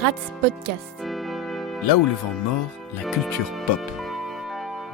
Rats Podcast. Là où le vent mord, la culture pop.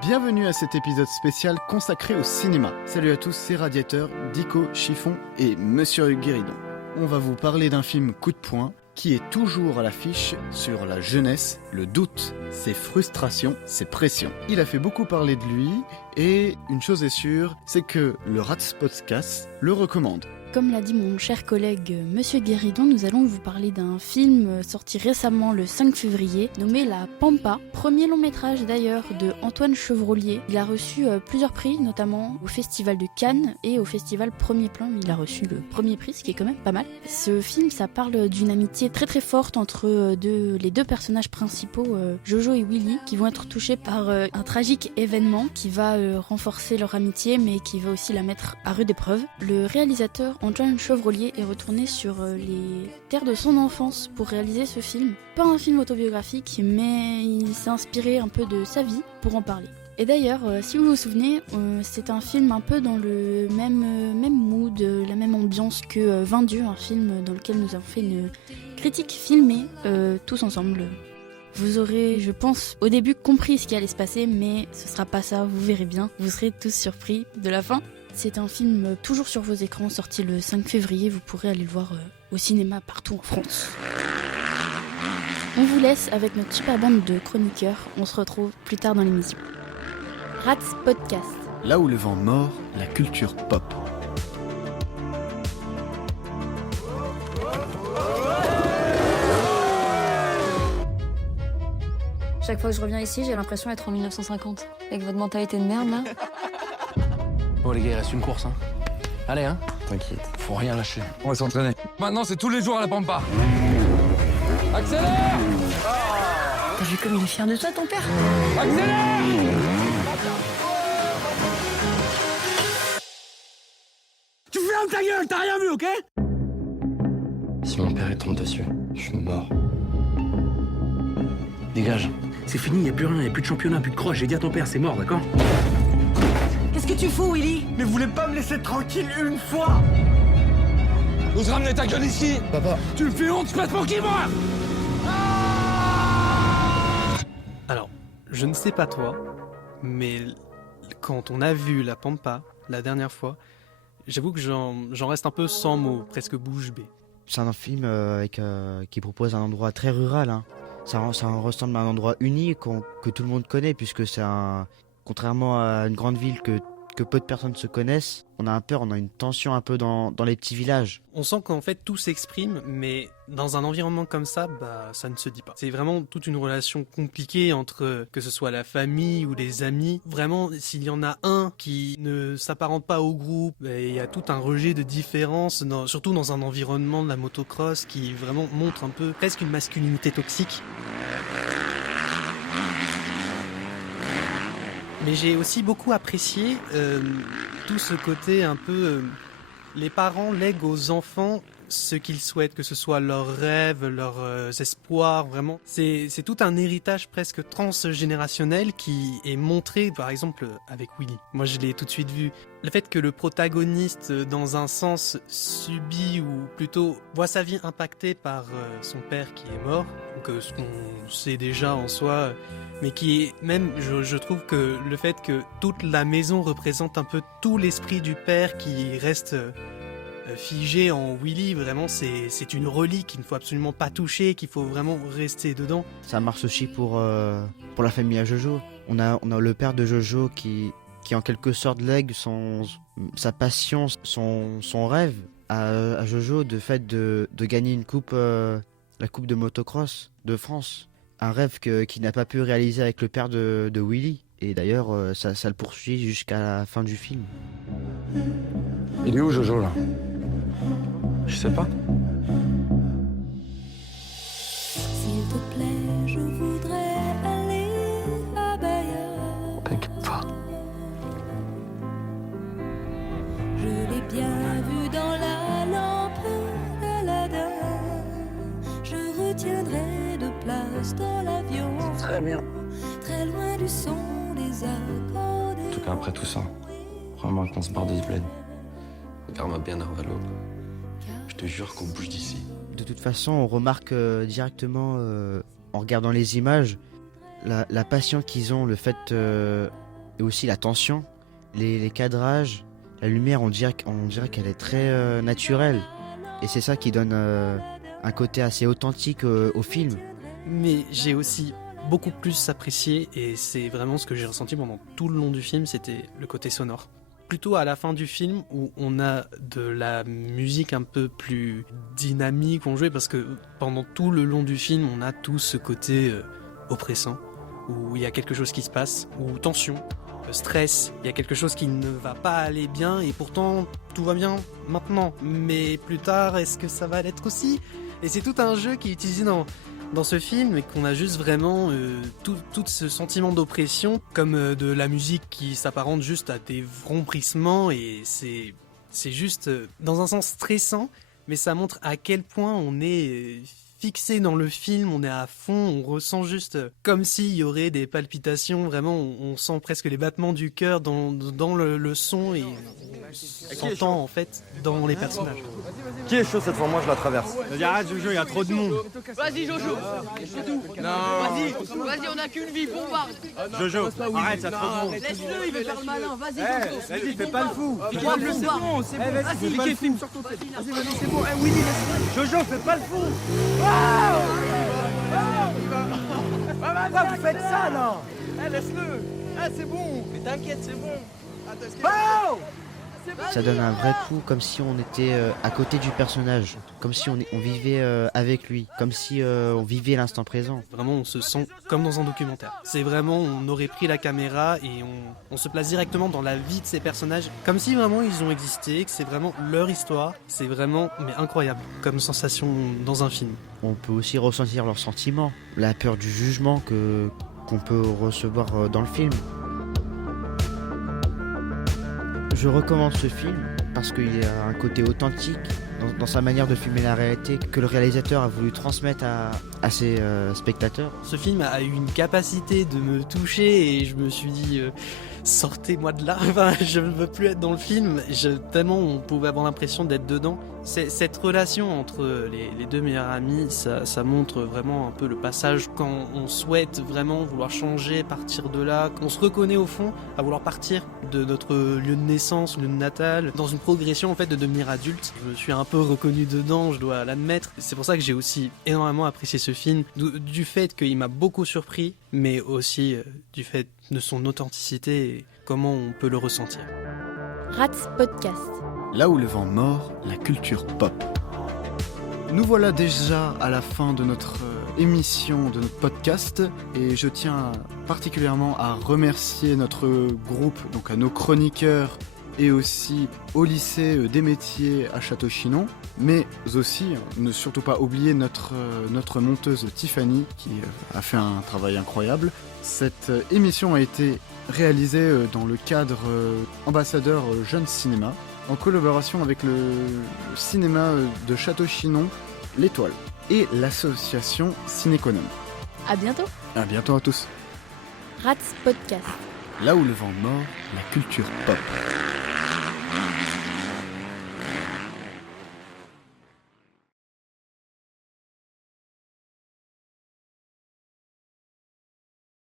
Bienvenue à cet épisode spécial consacré au cinéma. Salut à tous, c'est Radiateur, Dico, Chiffon et Monsieur Guéridon. On va vous parler d'un film coup de poing qui est toujours à l'affiche sur la jeunesse, le doute, ses frustrations, ses pressions. Il a fait beaucoup parler de lui et une chose est sûre, c'est que le Rats Podcast le recommande. Comme l'a dit mon cher collègue Monsieur Guéridon, nous allons vous parler d'un film sorti récemment le 5 février, nommé La Pampa, premier long métrage d'ailleurs de Antoine Chevrollier. Il a reçu plusieurs prix, notamment au Festival de Cannes et au Festival Premier Plan. Il a reçu le premier prix, ce qui est quand même pas mal. Ce film, ça parle d'une amitié très très forte entre les deux personnages principaux, Jojo et Willy, qui vont être touchés par un tragique événement qui va renforcer leur amitié, mais qui va aussi la mettre à rude épreuve. Le réalisateur Antoine Chevrollier est retourné sur les terres de son enfance pour réaliser ce film. Pas un film autobiographique, mais il s'est inspiré un peu de sa vie pour en parler. Et d'ailleurs, si vous vous souvenez, c'est un film un peu dans le même mood, la même ambiance que 20 Dieux, un film dans lequel nous avons fait une critique filmée tous ensemble. Vous aurez, je pense, au début compris ce qui allait se passer, mais ce sera pas ça, vous verrez bien. Vous serez tous surpris de la fin. C'est un film toujours sur vos écrans, sorti le 5 février. Vous pourrez aller le voir au cinéma partout en France. On vous laisse avec notre super bande de chroniqueurs. On se retrouve plus tard dans l'émission. Rats Podcast. Là où le vent mord, la culture pop. Chaque fois que je reviens ici, j'ai l'impression d'être en 1950. Avec votre mentalité de merde, là. Bon les gars, il reste une course, hein. Allez, hein. T'inquiète. Faut rien lâcher. On va s'entraîner. Maintenant, c'est tous les jours à la Pampa. Accélère. T'as vu comme il est fier de toi, ton père? Accélère. Tu fermes ta gueule, t'as rien vu, ok? Si mon père est tombe dessus, je suis mort. Dégage. C'est fini, y a plus rien, y a plus de championnat, plus de croche. J'ai dit à ton père, c'est mort, d'accord? Qu'est-ce que tu fous, Willy? Mais vous voulez pas me laisser tranquille une fois? Ose ramener ta gueule ici. Papa, Tu me fais honte, tu passes pour qui, moi? Alors, je ne sais pas toi, mais quand on a vu La Pampa la dernière fois, j'avoue que j'en reste un peu sans mots, presque bouche bée. C'est un film qui propose un endroit très rural. Hein. Ça ressemble à un endroit unique que tout le monde connaît, puisque contrairement à une grande ville que peu de personnes se connaissent, on a une tension un peu dans les petits villages. On sent qu'en fait tout s'exprime, mais dans un environnement comme ça, ça ne se dit pas. C'est vraiment toute une relation compliquée entre que ce soit la famille ou les amis. Vraiment, s'il y en a un qui ne s'apparente pas au groupe, il y a tout un rejet de différence, surtout dans un environnement de la motocross qui vraiment montre un peu presque une masculinité toxique. Mais j'ai aussi beaucoup apprécié tout ce côté un peu... les parents lèguent aux enfants ce qu'ils souhaitent, que ce soit leurs rêves, leurs espoirs, vraiment. C'est tout un héritage presque transgénérationnel qui est montré, par exemple, avec Willy. Moi, je l'ai tout de suite vu. Le fait que le protagoniste, dans un sens, subit ou plutôt voit sa vie impactée par son père qui est mort, donc ce qu'on sait déjà en soi... mais qui est même, je trouve que le fait que toute la maison représente un peu tout l'esprit du père qui reste figé en Willy, vraiment c'est une relique qu'il ne faut absolument pas toucher, qu'il faut vraiment rester dedans. Ça marche aussi pour la famille à Jojo. On a le père de Jojo qui en quelque sorte lègue sa passion, son rêve à Jojo, de fait de gagner une coupe, la coupe de motocross de France. Un rêve qu'il n'a pas pu réaliser avec le père de Willy. Et d'ailleurs, ça le poursuit jusqu'à la fin du film. Il est où, Jojo, là? Je sais pas. S'il te plaît, je voudrais aller à Bayeux. T'inquiète pas. Je l'ai bien vu dans la lampe d'Aladin. Je retiendrai de place dans l'avion. Très bien. Très loin du son des accordéons. En tout cas, après tout ça, vraiment qu'on se barre de ce bled. Regarde-moi bien, Narvalo. Je te jure qu'on bouge d'ici. de toute façon, on remarque directement en regardant les images la passion qu'ils ont, le fait et aussi la tension, les cadrages, la lumière, on dirait qu'elle est très naturelle. Et c'est ça qui donne un côté assez authentique au film. Mais j'ai aussi beaucoup plus apprécié, et c'est vraiment ce que j'ai ressenti pendant tout le long du film, c'était le côté sonore. Plutôt à la fin du film où on a de la musique un peu plus dynamique qu'on jouait, parce que pendant tout le long du film on a tout ce côté oppressant, où il y a quelque chose qui se passe, ou tension, stress, il y a quelque chose qui ne va pas aller bien et pourtant tout va bien maintenant, mais plus tard est-ce que ça va l'être aussi? Et c'est tout un jeu qui est utilisé dans ce film, et qu'on a juste vraiment tout ce sentiment d'oppression, comme de la musique qui s'apparente juste à des vrombissements, et c'est juste dans un sens stressant, mais ça montre à quel point on est fixé dans le film, on est à fond, on ressent juste comme s'il y aurait des palpitations, vraiment on sent presque les battements du cœur dans le son, et on s'entend en fait dans les personnages. Qui est chaud cette fois? Moi je la traverse. Arrête Jojo, il y a trop de monde. Vas-y Jojo. Vas-y, on a qu'une vie, bombarde. Jojo, arrête, ça trop de monde. Laisse-le, il veut faire le malin. Vas-y Jojo. Vas-y, fais pas le fou. C'est bon, c'est bon. Vas-y, fais le film sur ton tête. Vas-y, c'est bon. Willy, laisse-le. Jojo, fais pas le fou. Pourquoi vous faites ça là? Laisse-le. C'est bon. Mais t'inquiète, c'est bon. Ça donne un vrai coup, comme si on était à côté du personnage, comme si on vivait avec lui, comme si on vivait l'instant présent. Vraiment, on se sent comme dans un documentaire. C'est vraiment, on aurait pris la caméra et on se place directement dans la vie de ces personnages, comme si vraiment ils ont existé, que c'est vraiment leur histoire. C'est vraiment incroyable comme sensation dans un film. On peut aussi ressentir leurs sentiments, la peur du jugement qu'on peut recevoir dans le film. Je recommande ce film parce qu'il y a un côté authentique dans sa manière de filmer la réalité que le réalisateur a voulu transmettre à ses spectateurs. Ce film a eu une capacité de me toucher et je me suis dit sortez-moi de là, enfin, je ne veux plus être dans le film. Tellement on pouvait avoir l'impression d'être dedans. Cette relation entre les deux meilleurs amis, ça montre vraiment un peu le passage quand on souhaite vraiment vouloir changer, partir de là, qu'on se reconnaît au fond à vouloir partir de notre lieu de naissance, lieu natal, dans une progression en fait de devenir adulte. Je me suis un peu reconnu dedans, je dois l'admettre. C'est pour ça que j'ai aussi énormément apprécié ce film, du fait qu'il m'a beaucoup surpris, mais aussi du fait de son authenticité et comment on peut le ressentir. Rats Podcast. Là où le vent mord, la culture pop. Nous voilà déjà à la fin de notre émission, de notre podcast, et je tiens particulièrement à remercier notre groupe, donc à nos chroniqueurs et aussi au lycée des métiers à Château-Chinon, mais aussi, ne surtout pas oublier notre monteuse Tiffany qui a fait un travail incroyable. Cette émission a été réalisée dans le cadre ambassadeur Jeune Cinéma, en collaboration avec le cinéma de Château-Chinon, l'Étoile, et l'association Cinéconome. À bientôt. À bientôt à tous. Rats Podcast. Là où le vent mord, la culture pop.